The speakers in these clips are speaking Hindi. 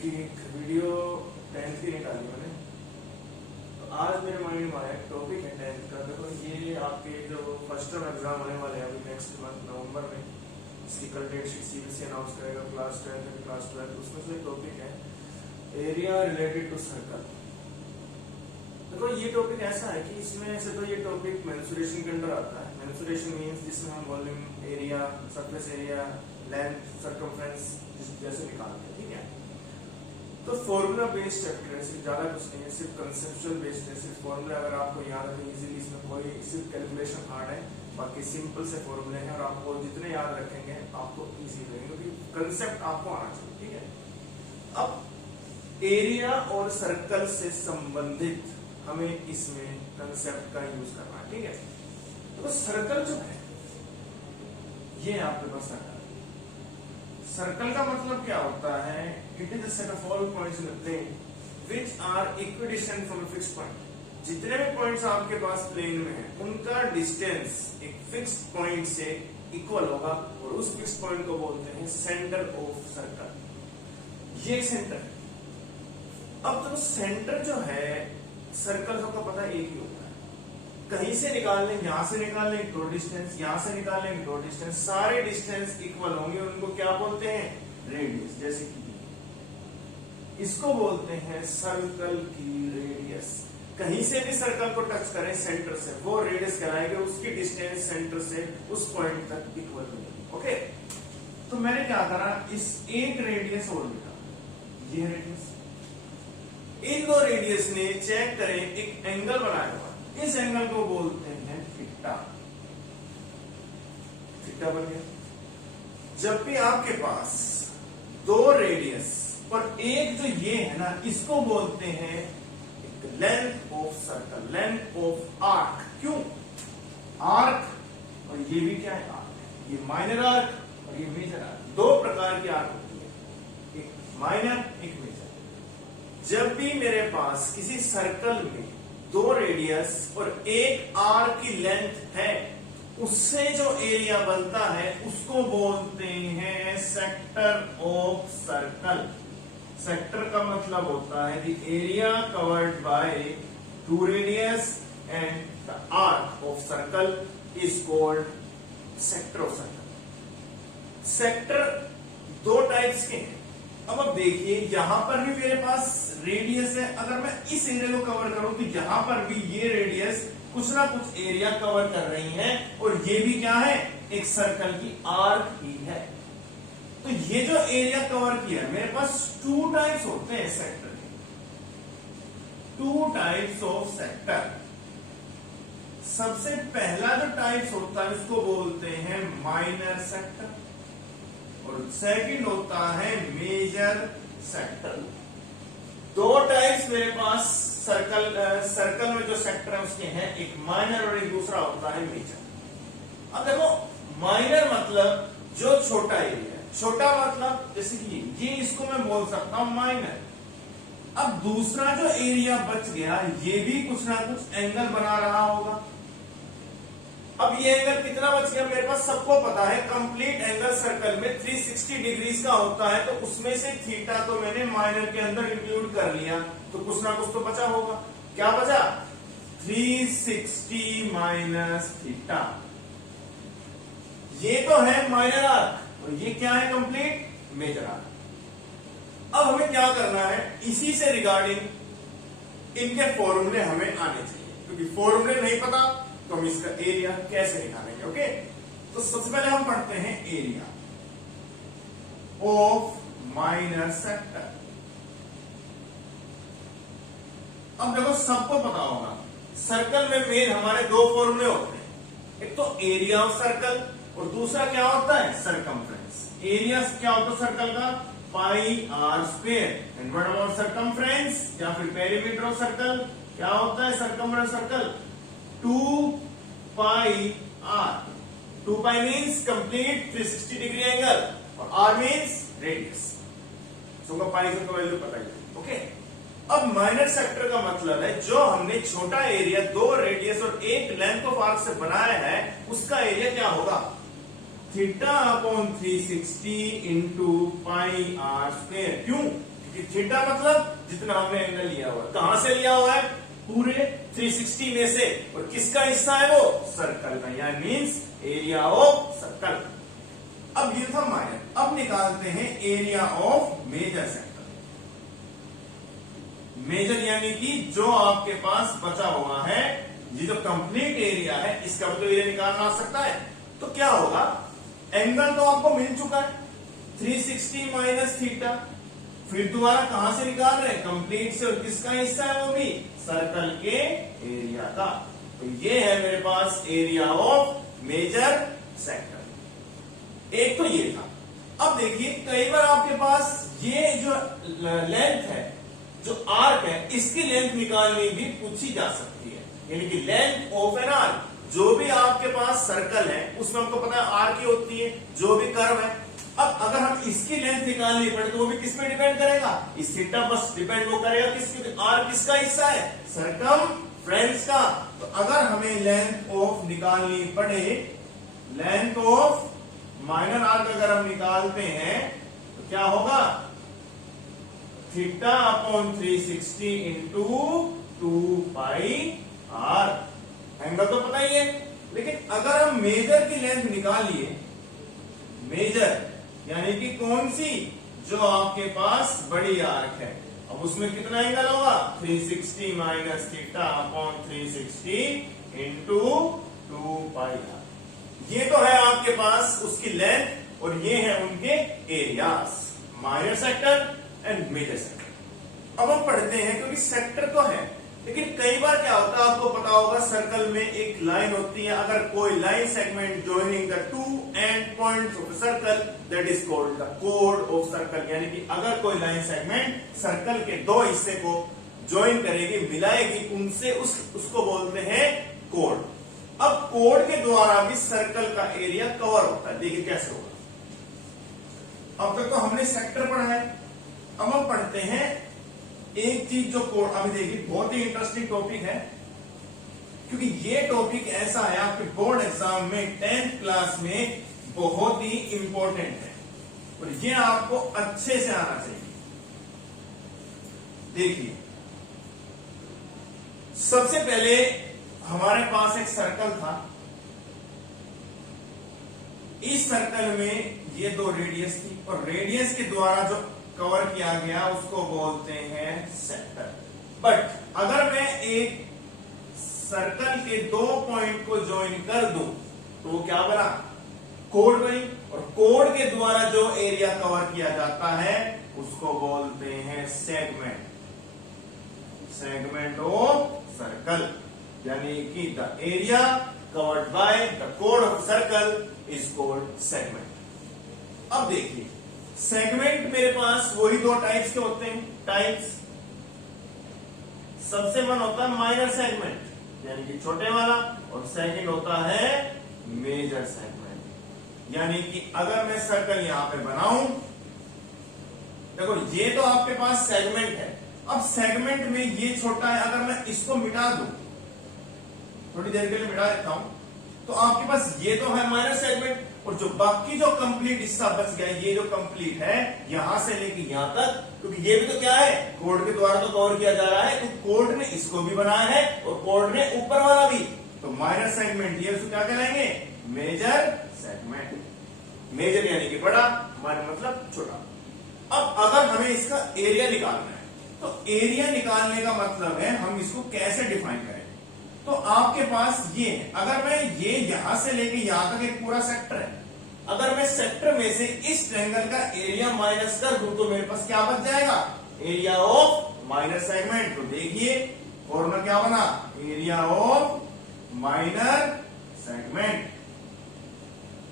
कि एक वीडियो 10th की निकाली मैंने। तो आज मेरे माइंड में आया टॉपिक है 10th का। देखो ये आपके जो फर्स्ट टर्म एग्जाम होने वाले हैं अभी नेक्स्ट मंथ नवंबर में, इसकी कल डेट शीट सीबीएसई अनाउंस करेगा क्लास 10th और क्लास 12। उसमें से टॉपिक है एरिया रिलेटेड टू सर्कल। देखो ये टॉपिक ऐसा है कि इसमें से तो ये टॉपिक मेंसुरेशन के अंदर आता है। मेंसुरेशन मींस जिसमें हम volume, area, surface area, length, circumference जैसे निकालते हैं, ठीक है। तो फॉर्मूला बेस्ड चैप्टर है, सिर्फ ज्यादा कुछ नहीं है, सिर्फ कंसेप्चुअल बेस्ड है। सिर्फ फॉर्मूला अगर आपको याद है तो इजीली, इसमें कोई सिर्फ कैलकुलेशन हार्ड है, बाकी सिंपल से फॉर्मूले हैं और आपको जितने याद रखेंगे आपको इजी रहेंगे क्योंकि कंसेप्ट आपको आना चाहिए, ठीक है। अब एरिया और सर्कल से संबंधित हमें इसमें कंसेप्ट का यूज करना है, ठीक है। तो सर्कल जो है ये आपके पास सर्कल। सर्कल का मतलब क्या होता है? It is a set of all points in the plane which are equidistant from a fixed point. जितने भी पॉइंट्स आपके पास प्लेन में हैं उनका डिस्टेंस एक फिक्स्ड पॉइंट से इक्वल होगा और उस फिक्स्ड पॉइंट को बोलते हैं सेंटर ऑफ सर्कल। ये सेंटर है। अब तो सेंटर जो है सर्कल सबका पता है एक ही होता है। कहीं से निकाल लें, यहां से निकाल लें दो डिस्टेंस, यहां से निकाल लें दो डिस्टेंस, सारे डिस्टेंस इक्वल होंगे। उनको क्या बोलते हैं? रेडियस। जैसे कि इसको बोलते हैं सर्कल की रेडियस। कहीं से भी सर्कल को टच करें सेंटर से, वो रेडियस कहलाएगा। उसकी डिस्टेंस सेंटर से उस पॉइंट तक इक्वल होगी, ओके। तो मैंने क्या करा, इस एक रेडियस और लिखा, ये रेडियस। इन दो रेडियस ने चेक करें एक एंगल बनाया हुआ, इस एंगल को बोलते हैं थीटा। थीटा बन गया। जब भी आपके पास दो रेडियस और एक जो ये है ना, इसको बोलते हैं length of circle, length of arc. क्यों? आर्क और ये भी क्या है? आर्क। ये माइनर आर्क और ये मेजर आर्क। दो प्रकार की आर्क होती है, एक माइनर एक मेजर। जब भी मेरे पास किसी सर्कल में दो रेडियस और एक आर्क की लेंथ है, उससे जो एरिया बनता है उसको बोलते हैं सेक्टर ऑफ सर्कल। सेक्टर का मतलब होता है the area covered by two radius and the arc of circle is called sector of circle. Sector दो टाइप्स के हैं। अब आप देखिए, यहां पर भी मेरे पास रेडियस है। अगर मैं इस एरिया को कवर करूं तो यहां पर भी ये रेडियस कुछ ना कुछ एरिया कवर कर रही है और ये भी क्या है? एक सर्कल की आर्क ही है। तो ये जो एरिया कवर किया, मेरे पास टू टाइप्स होते हैं सेक्टर के। Two types of sector. सबसे पहला जो टाइप्स होता है उसको बोलते हैं माइनर सेक्टर और सेकंड होता है मेजर सेक्टर। दो टाइप्स मेरे पास सर्कल में जो सेक्टर है उसके हैं, एक माइनर और एक दूसरा होता है मेजर। अब देखो, माइनर मतलब जो छोटा एरिया है। छोटा मतलब जैसे कि ये इसको मैं बोल सकता हूं माइनर। अब दूसरा जो एरिया बच गया, ये भी कुछ ना कुछ एंगल बना रहा होगा। अब ये एंगल कितना बच गया? मेरे पास सबको पता है कंप्लीट एंगल सर्कल में 360 डिग्रीज का होता है, तो उसमें से थीटा तो मैंने माइनर के अंदर इंक्लूड कर लिया, तो कुछ ना कुछ तो बचा होगा। क्या बचा? 360 माइनस थीटा। ये तो है माइनर आर्क और ये क्या है? Complete major arc. अब हमें क्या करना है? इसी से रिगार्डिंग इनके फॉर्मूले हमें आने चाहिए, क्योंकि फॉर्मूले नहीं पता तो हम इसका एरिया कैसे निकालेंगे, ओके। तो सबसे पहले हम पढ़ते हैं एरिया ऑफ माइनर सेक्टर। अब देखो, सबको पता होगा सर्कल में मेन हमारे दो फॉर्मूले होते हैं, एक तो एरिया ऑफ सर्कल और दूसरा क्या होता है? सर्कमफ्रेंस। एरिया क्या होता है सर्कल का? Pi r square. And what about circumference या फिर पेरीमीटर ऑफ सर्कल? क्या होता है circumference circle? 2 pi r. 2 pi means complete 360 degree angle और आर मीन्स रेडियस। सबको पाई का वैल्यू पता है, ओके। अब माइनर सेक्टर का मतलब है जो हमने छोटा एरिया दो रेडियस और एक लेंथ ऑफ आर्क से बनाया है, उसका एरिया क्या होगा? Theta upon 360 into pi r square. क्यों? थीटा मतलब जितना हमने एंगल लिया हुआ है, कहां से लिया हुआ है, पूरे 360 में से, और किसका हिस्सा है वो, सर्कल का, यानी मींस एरिया ऑफ सर्कल। अब ये था माइनर, अब निकालते हैं area of major sector. Major यानी कि जो आपके पास बचा हुआ है, ये जो कंप्लीट एरिया है, इसका भी तो एरिया निकालना आ सकता है। तो क्या होगा, एंगल तो आपको मिल चुका है 360 माइनस थीटा, फिर दोबारा कहां से निकाल रहे हैं, कंप्लीट से, और किसका हिस्सा है वो भी, सर्कल के एरिया का। तो ये है मेरे पास एरिया ऑफ मेजर सेक्टर। एक तो ये था। अब देखिए कई बार आपके पास ये जो लेंथ है, जो आर्क है, इसकी लेंथ निकालनी भी पूछी जा सकती है, यानी कि लेंथ ऑफ एन आर्क। जो भी आपके पास सर्कल है उसमें हमको पता है आर्क ही होती है, जो भी कर्व है। अब अगर हम इसकी लेंथ निकालनी पड़े तो वो भी किस पे डिपेंड करेगा, इस थीटा बस डिपेंड वो करेगा किसके, आर्क किसका हिस्सा है, सरकमफ्रेंस का। तो अगर हमें लेंथ ऑफ निकालनी पड़े, लेंथ ऑफ माइनर आर्क अगर हम निकालते हैं तो क्या होगा, theta upon 360 into 2 pi r. Angle तो पता ही है, लेकिन अगर हम मेजर की लेंथ निकालिए, मेजर यानी कि कौन सी, जो आपके पास बड़ी आर्क है, अब उसमें कितना एंगल होगा, 360 minus theta upon 360 into 2 pi r. ये तो है आपके पास उसकी लेंथ, और ये है उनके areas, minor sector and major sector. अब हम पढ़ते हैं, क्योंकि सेक्टर तो है, लेकिन कई बार क्या होता है, आपको पता होगा सर्कल में एक लाइन होती है, अगर कोई line segment joining the two and points of circle, that is called the code of circle. यानी कि अगर कोई लाइन सेगमेंट सर्कल के दो हिस्से को ज्वाइन करेगी, मिलाएगी, उनसे उसको बोलते हैं कोड। अब कोड के द्वारा भी सर्कल का एरिया कवर होता है। देखिए कैसे होगा। अब तक तो हमने सेक्टर पढ़ा है, अब हम पढ़ते हैं एक चीज जो कोड। अभी देखिए बहुत ही इंटरेस्टिंग टॉपिक है, क्योंकि ये टॉपिक ऐसा है आपके बोर्ड एग्जाम में 10th क्लास में बहुत ही इंपॉर्टेंट है, और ये आपको अच्छे से आना चाहिए। देखिए सबसे पहले हमारे पास एक सर्कल था, इस सर्कल में ये दो रेडियस थी, और रेडियस के द्वारा जो कवर किया गया उसको बोलते हैं सेक्टर। बट अगर मैं एक सर्कल के दो पॉइंट को ज्वाइन कर दूं तो वो क्या बना, कोड बनी, और कोड के द्वारा जो एरिया कवर किया जाता है उसको बोलते हैं सेगमेंट, सेगमेंट ऑफ सर्कल। यानी कि the area covered by the code of circle is called segment. अब देखिए सेगमेंट मेरे पास वही दो टाइप्स के होते हैं, टाइप्स। सबसे वन होता है माइनर सेगमेंट यानी कि छोटे वाला, और सेकंड होता है मेजर सेगमेंट। यानी कि अगर मैं सर्कल यहां पे बनाऊं, देखो ये तो आपके पास सेगमेंट है। अब सेगमेंट में ये छोटा है, अगर मैं इसको मिटा दूं, थोड़ी देर के लिए मिटा देता हूं, तो आपके पास ये तो है माइनर सेगमेंट, और जो बाकी जो कंप्लीट हिस्सा बच गया, ये जो कंप्लीट है यहां से लेके यहां तक, क्योंकि ये भी तो क्या है, कोड के द्वारा तो कवर किया जा रहा है, तो कोड ने इसको भी बनाया है और कोड ने ऊपर वाला भी, तो माइनर सेगमेंट ये उसको क्या कहलाएंगे, मेजर सेगमेंट। मेजर यानी कि बड़ा, माइनर मतलब छोटा। अब अगर हमें इसका एरिया निकालना है, तो एरिया निकालने का मतलब है हम इसको कैसे डिफाइन करें। तो आपके पास ये है, अगर मैं ये यहां से लेके यहां तक एक पूरा सेक्टर है, अगर मैं सेक्टर में से इस ट्रायंगल का एरिया माइनस कर दूं तो मेरे पास क्या बच जाएगा, एरिया ऑफ माइनर सेगमेंट। तो देखिए फॉर्मूला क्या बना, एरिया ऑफ माइनर सेगमेंट।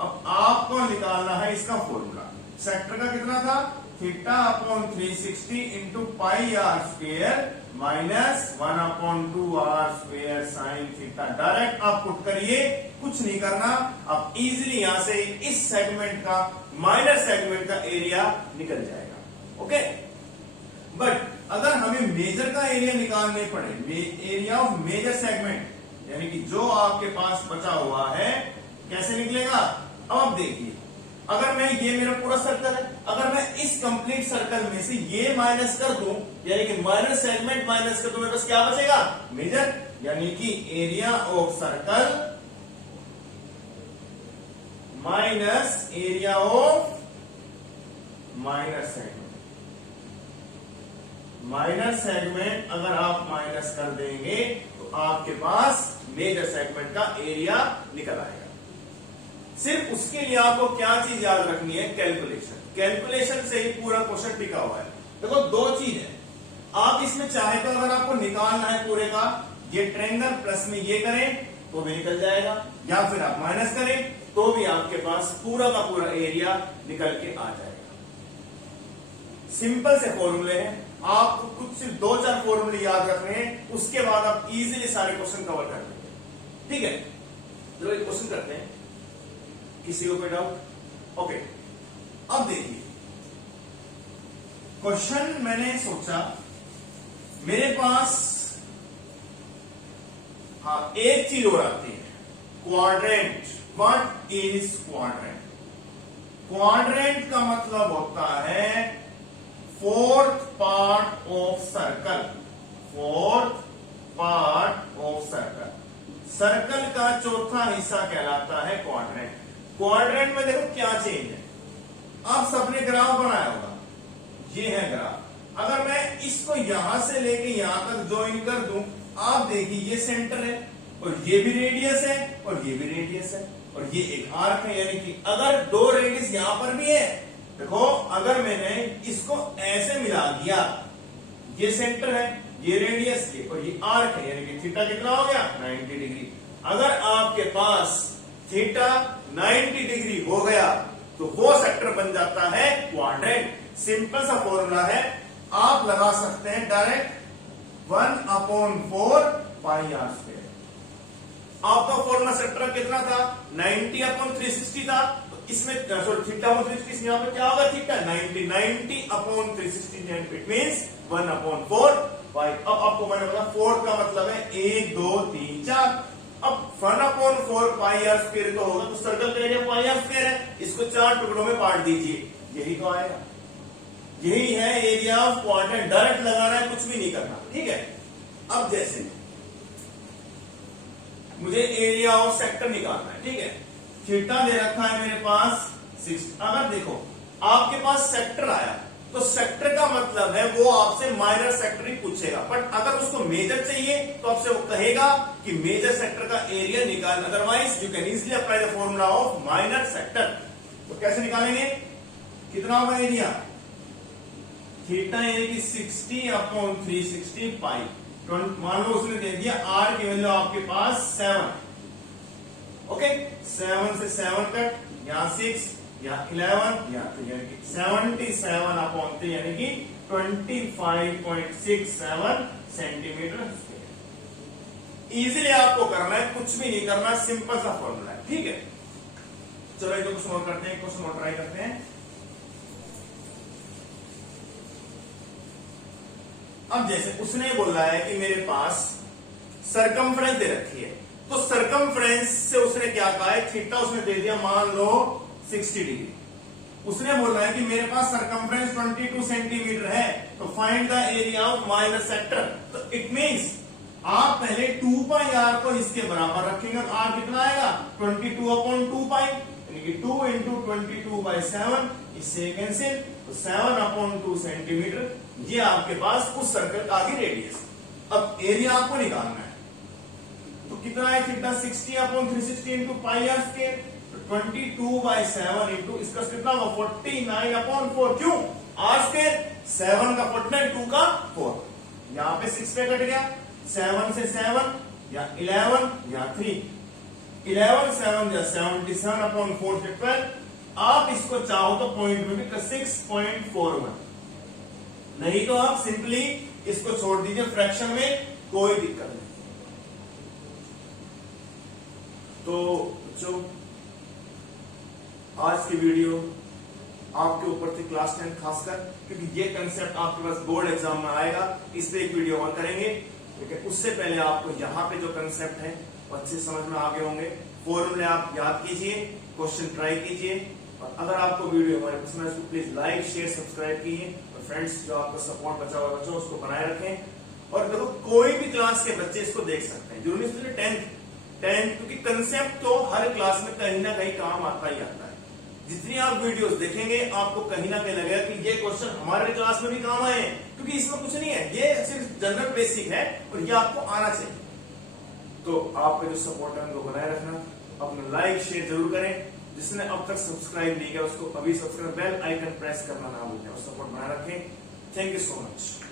अब आपको निकालना है इसका फॉर्मूला। सेक्टर का कितना था, theta upon 360 into pi r square minus 1/2 r square sine theta. Direct आप पुट करिए, कुछ नहीं करना। अब इजीली यहां से इस सेगमेंट का, माइनर सेगमेंट का एरिया निकल जाएगा। ओके, बट अगर हमें मेजर का एरिया निकालने पड़े, एरिया ऑफ मेजर सेगमेंट यानी कि जो आपके पास बचा हुआ है, कैसे निकलेगा। अब देखिए अगर मैं ये मेरा पूरा सर्कल है, अगर मैं इस कंप्लीट सर्कल में से ये माइनस कर दूं, यानी कि माइनस सेगमेंट माइनस कर दूं, मेरे पास क्या बचेगा? मेजर, यानी कि area of circle minus area of minus segment. Minus segment अगर आप माइनस कर देंगे तो आपके पास मेजर सेगमेंट का एरिया निकल आएगा। सिर्फ उसके लिए आपको क्या चीज याद रखनी है? कैलकुलेशन। कैलकुलेशन से ही पूरा क्वेश्चन टिका हुआ है। देखो दो चीज है, आप इसमें चाहे तो अगर आपको निकालना है पूरे का, ये ट्रायंगल प्लस में ये करें तो भी निकल जाएगा, या फिर आप माइनस करें तो भी आपके पास पूरा का पूरा एरिया निकल के आ जाएगा। सिंपल से फॉर्मूले हैं, आपको कुछ सिर्फ 2-4 फॉर्मूले याद रखने हैं, उसके बाद आप इजीली सारे क्वेश्चन कवर कर लेंगे। ठीक है, चलो एक क्वेश्चन करते हैं। किसी को कोई डाउट? ओके, अब देखिए क्वेश्चन मैंने सोचा मेरे पास एक चीज और आती है, quadrant. What is quadrant? Quadrant का मतलब होता है fourth part of circle. Fourth part of circle, circle का चौथा हिस्सा कहलाता है क्वाड्रेंट। क्वाड्रेंट में देखो क्या चेंज है, आप सबने ग्राफ बनाया होगा, ये है ग्राफ। अगर मैं इसको यहां से लेके यहां तक ज्वाइन कर दूं, आप देखिए ये सेंटर है और ये भी रेडियस है और ये भी रेडियस है और ये एक आर्क है, यानी कि अगर दो रेडियस यहां पर भी है, देखो अगर मैंने इसको ऐसे मिला दिया, ये सेंटर है, ये रेडियस है और ये आर्क है, यानी कि थीटा कितना हो गया? 90 डिग्री। अगर आपके पास थीटा 90 डिग्री हो गया तो वो सेक्टर बन जाता है क्वाड्रेंट। सिंपल सा फॉर्मूला है, आप लगा सकते हैं डायरेक्ट 1/4 पाई आर स्क्वायर। आपका फॉर्मूला सेक्टर कितना था? 90/360 था, तो इसमें सॉरी थीटा/360 यहां पर क्या होगा? थीटा 90/360, इट मींस 1/4 पाई। अब आपको मैंने बोला 4 का मतलब है 1 2 3 4। अब 1/4 पाई आर स्क्वायर तो होगा, तो सर्कल का एरिया पाई आर स्क्वायर है, इसको 4 टुकड़ों में बांट दीजिए, यही तो आएगा। यही है एरिया ऑफ क्वाड्रेंट। डायरेक्ट लगाना है, कुछ भी नहीं करना। ठीक है, अब जैसे मुझे एरिया ऑफ सेक्टर निकालना है, ठीक है, थीटा दे रखा है मेरे पास 6। अगर देखो आपके पास सेक्टर आया तो सेक्टर का मतलब है वो आपसे माइनर सेक्टर ही पूछेगा, बट अगर उसको मेजर चाहिए तो आपसे वो कहेगा कि मेजर सेक्टर का एरिया निकाल। Otherwise you can easily apply the formula of minor sector. तो कैसे निकालेंगे? कितना होगा एरिया? थीटा यानी कि 60/360 पाई। मान लो उसने दे दिया आर की वैल्यू आपके पास 7। ओके, 7 से 7 कट, यहां 6 या 11 या 3, यानी कि 77/3 यानी कि 25.67 सेंटीमीटर स्क्वायर। इजीली आपको करना है, कुछ भी नहीं करना, सिंपल सा फॉर्मूला है। ठीक है, चलो एक क्वेश्चन और करते हैं, क्वेश्चन और ट्राई करते हैं। अब जैसे उसने बोला है कि मेरे पास सरकमफ्रेंस दे रखी है, तो सरकमफ्रेंस से उसने क्या कहा है? थीटा उसने दे दिया मान लो 60 डिग्री। उसने बोला है कि मेरे पास सरकमफ्रेंस 22 सेंटीमीटर है, तो find the area of minor sector. तो इट मींस आप पहले 2 पाई आर को इसके बराबर रखेंगे, आर कितना आएगा? 22/2 पाई, यानी कि 2 × 22/7, इससे कैंसिल, तो 7/2 सेंटीमीटर। ये आपके पास उस सर्कल का आगे रेडियस। अब एरिया आपको निकालना है, तो कितना है? Theta 60/360 into pi r square, 22/7 into इसका कितना होगा? 49/4। क्यों? आर स्क्वायर 7 का 49, 2 का 4, यहां पे 6 पे कट गया, 7 से 7 या 11 या 3, 11 7 या 77/4 से 12। आप इसको चाहो तो पॉइंट में भी 6.41, नहीं तो आप सिंपली इसको छोड़ दीजिए फ्रैक्शन में, कोई दिक्कत नहीं। तो बच्चों आज की वीडियो आपके ऊपर थी, क्लास 10 खासकर, क्योंकि ये कंसेप्ट आपके पास बोर्ड एग्जाम में आएगा, इस पे एक वीडियो और करेंगे। लेकिन उससे पहले आपको यहाँ पे जो कंसेप्ट है वो अच्छे समझ में आ गए होंगे। फॉर्मूले आप याद कीजिए, क्वेश्चन ट्राई कीजिए, और अगर आपको वीडियो हमारे पसंद है तो प्लीज लाइक शेयर सब्सक्राइब कीजिए और फ्रेंड्स जो आपका सपोर्ट बचा हुआ बच्चों उसको बनाए रखें। और देखो कोई भी क्लास के बच्चे इसको देख सकते हैं, जरूरी नहीं 10th, क्योंकि कंसेप्ट तो हर क्लास में कहीं ना कहीं काम आता ही आता है। जितनी आप वीडियोस देखेंगे आपको कहीं ना कहीं लगेगा कि ये क्वेश्चन हमारे क्लास में भी काम आए, क्योंकि इसमें कुछ नहीं है, ये सिर्फ जनरल बेसिक है और ये आपको आना चाहिए। तो आपका जो सपोर्ट है उनको बनाए रखना, अपना लाइक शेयर जरूर करें। जिसने अब तक सब्सक्राइब नहीं किया उसको अभी सब्सक्राइब बेल आइकन प्रेस करना ना भूलें और सपोर्ट बनाए रखें। Thank you so much.